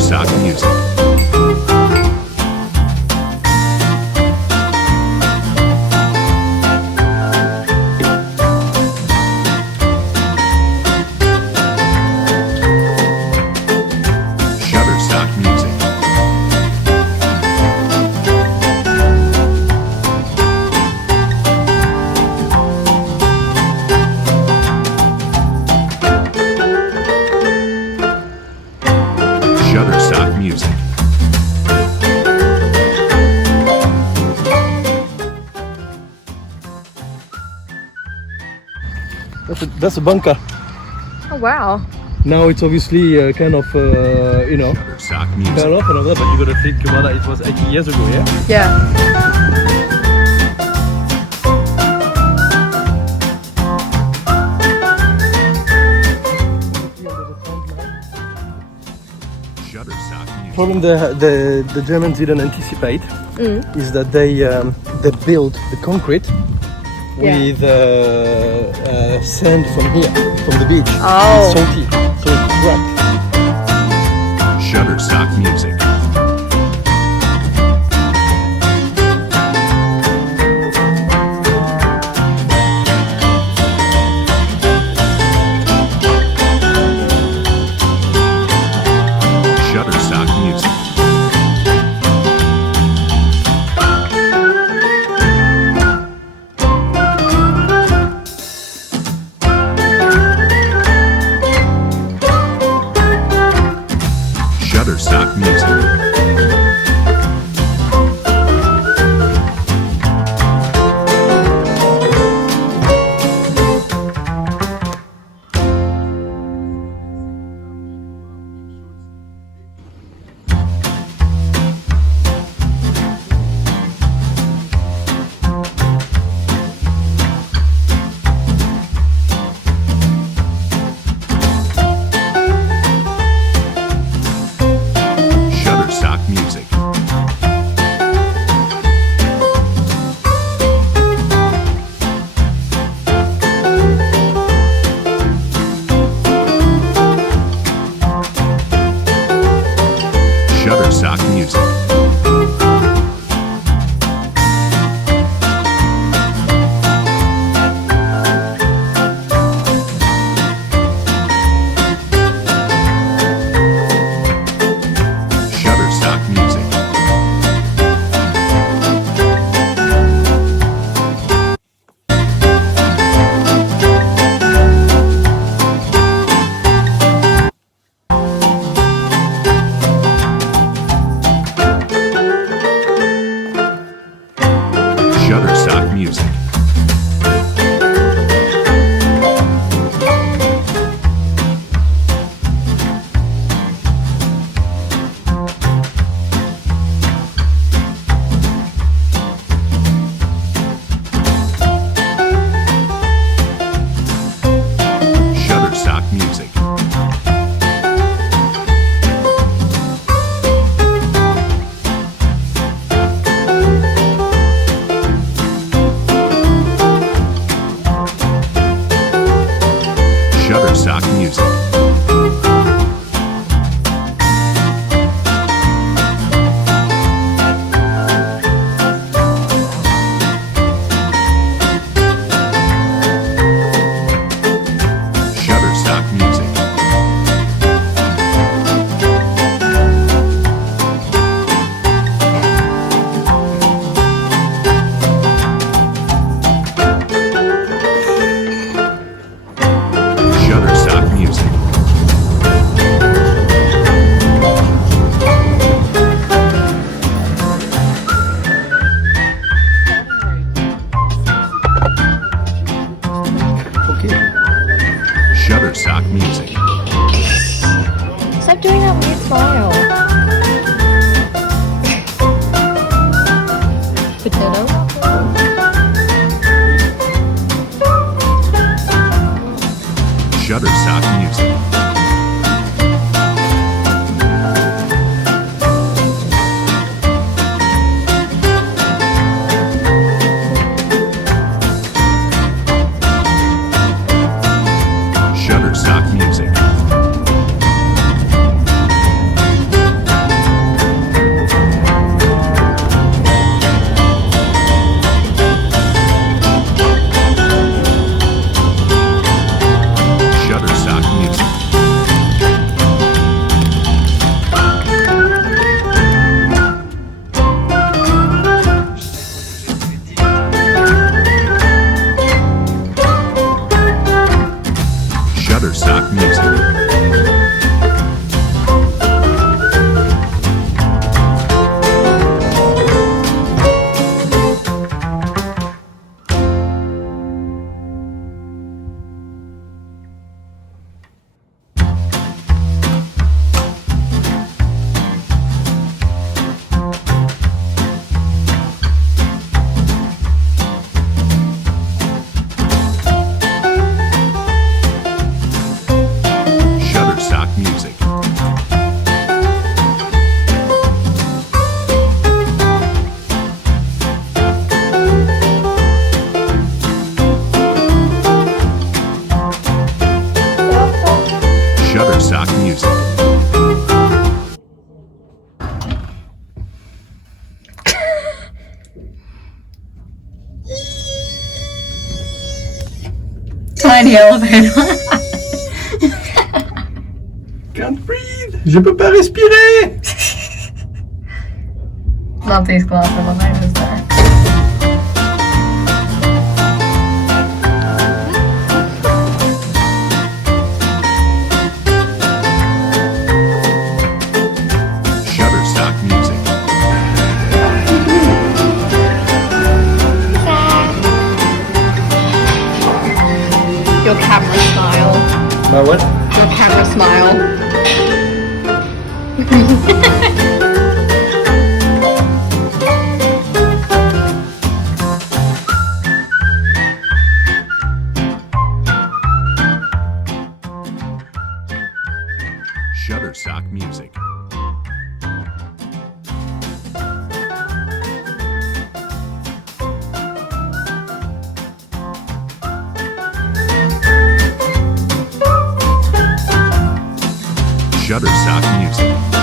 Shutterstock Music. Shutterstock Music. Shutterstock Music. That's a bunker. Oh wow. Now it's obviously kind of, Shutterstock Music. fell off and all that, but you gotta think about that. It was 80 years ago, yeah? Yeah. Shutterstock Music. Problem the Germans didn't anticipate is that they built the concrete with sand from here, from the beach. Oh. It's salty, so it's cracked. Shutterstock Music. Shutterstock Music. Shutterstock Music. Shutterstock Music. Shutterstock Music. Shutterstock Music. Shutterstock Music. Shutterstock Music. Shutterstock Music. Shutterstock Music. Shutterstock Music. Okay. Shutterstock Music. Stop doing that weird smile. Potato. Shutterstock Music. Shutterstock Music. the elevator. Can't breathe. Je peux pas respirer. Love these glass elevators there. Shutterstock Music. Your camera smile. My what? Your camera smile. Shutterstock Music. Shutterstock Music.